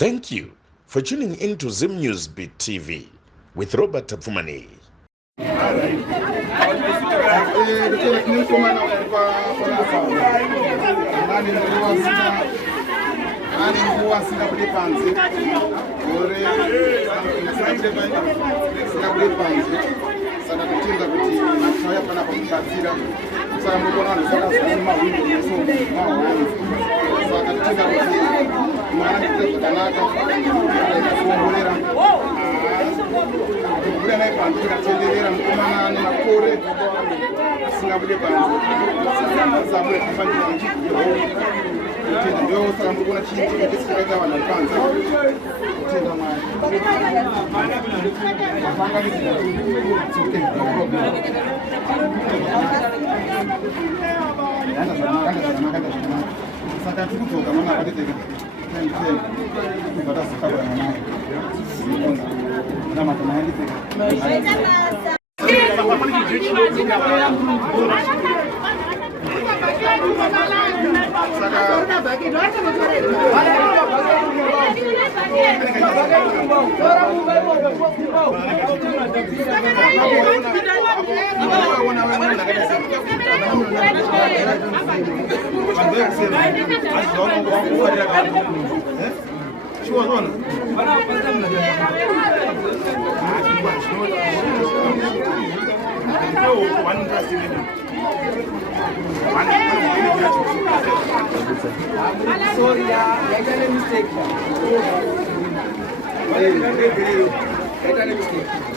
Thank you for tuning in to Zim News Beat TV with Robert Tapfumani. Sorry, I got a mistake. I got a mistake.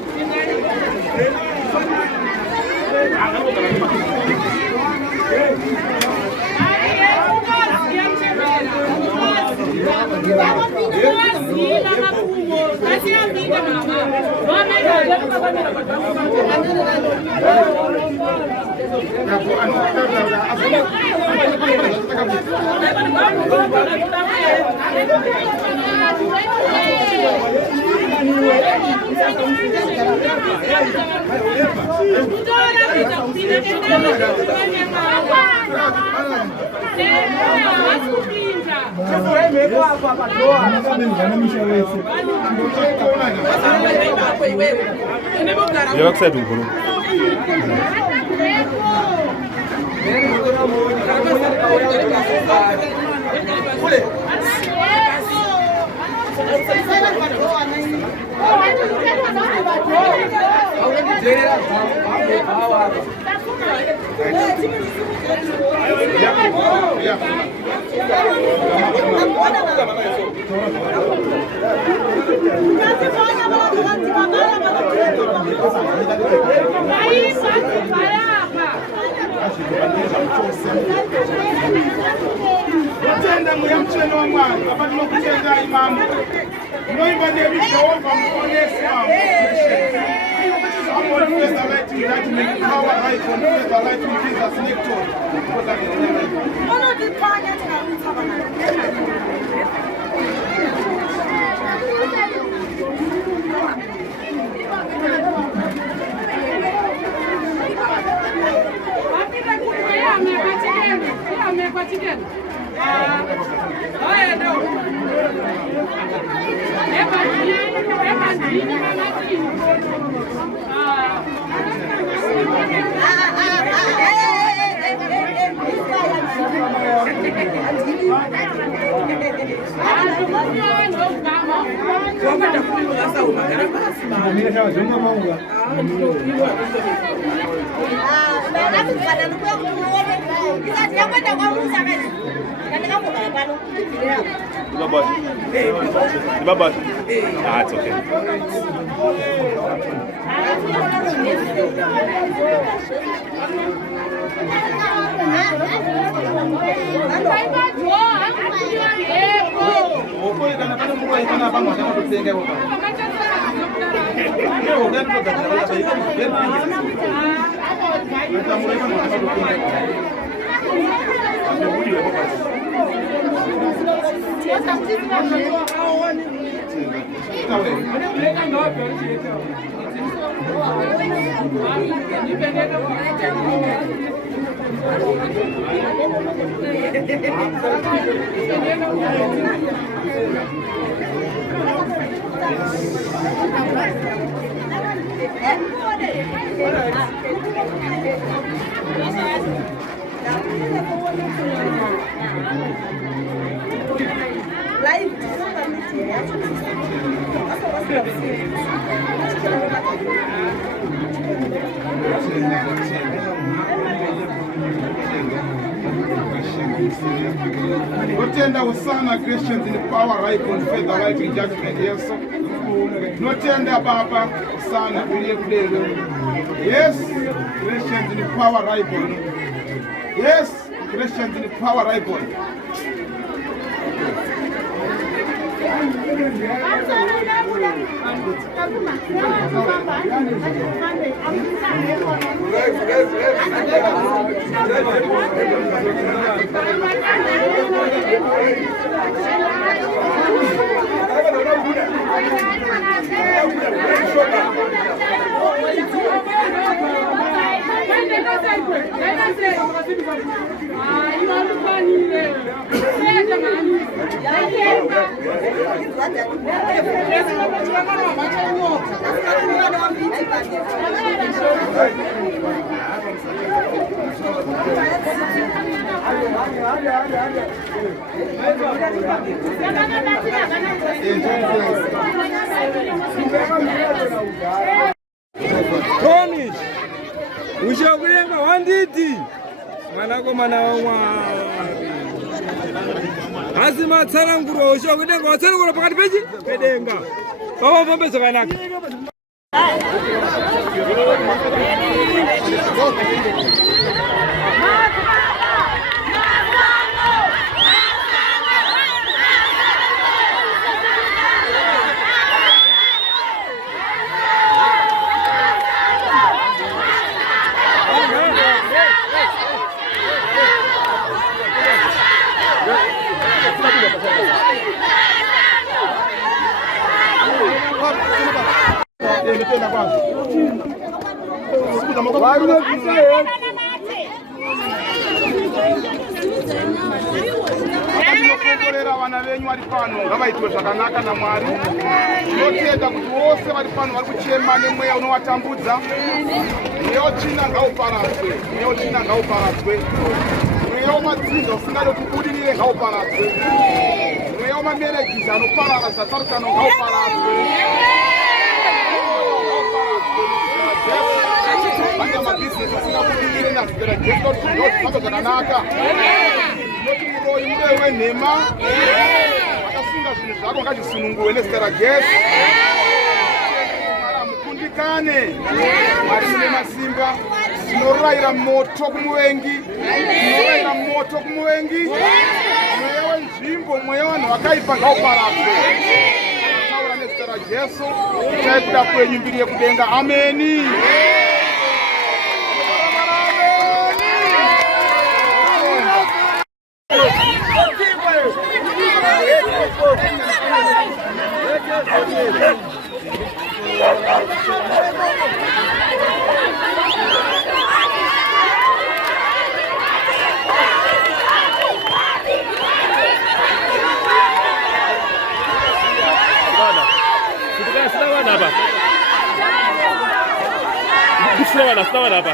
It's okay. Dipende Notenda usana Christians in power right on faith right in judgment yes. Notenda baba usana kulie yes. Christians in power right on. Yes, Christians in power right on. Promise. Ushakulenga wanditi. Manako mana wa. Azima tsara nguro ushakulenga watsara nguro pakati pechi pedenga. Baba vombe zvakanaka. Vana venyu vari pano ngavaitwe zvakanaka naMwari. Tinotenda kuti vose vari pano vari kuchema nemweya unovatambudza. Mweya wetsvina ngauparadzwe, mweya wetsvina ngauparadzwe. Mweya wamadzinza usingade kubudirire ngauparadzwe. Mweya wamamerekisi anoparara zvatsarukano ngauparadzwe. Vanga mabhizinesi asingabudirire nazvitera Jesu kuti ndozvifamba zvakanaka. Noti muroyi muroyi wenhema akasunga zvinhu zvako ngazvisununguwe nezita raJesu. Mwari mukundikane, Mwari mune masimba. Tinorayira moto kumuvengi, tinorayira moto kumuvengi. Mweya wenzvimbo, mweya wanhu vakaipa ngauparadzwe. Taura nezita raJesu, itai kuda kwenyu mbiri yekudenga. Ameni. Selamat apa?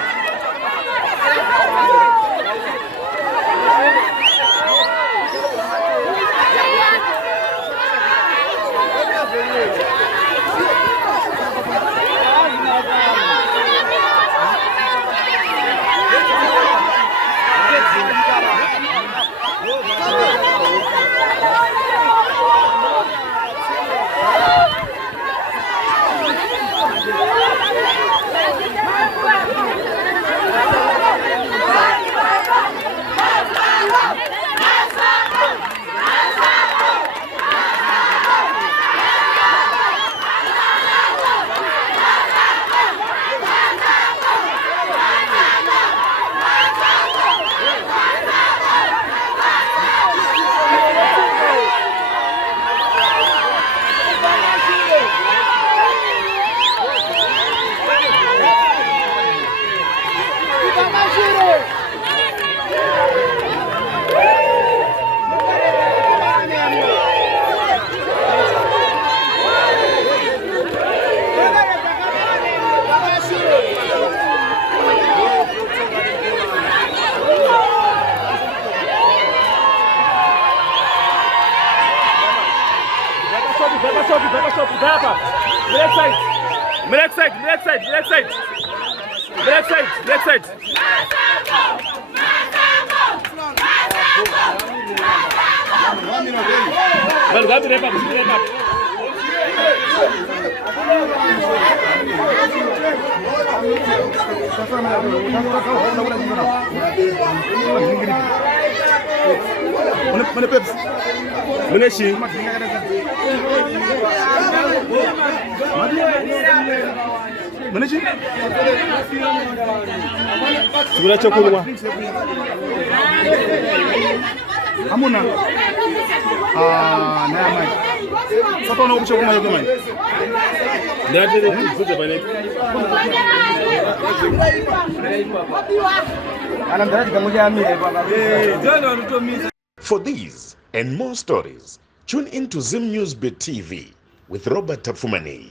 stop, hapa. Left side. Well, go to the back. Hamuna. Na mai. Sasa na ubicho kuma yoga mai. For these and more stories, tune in to Zim News Beat TV with Robert Tafumani.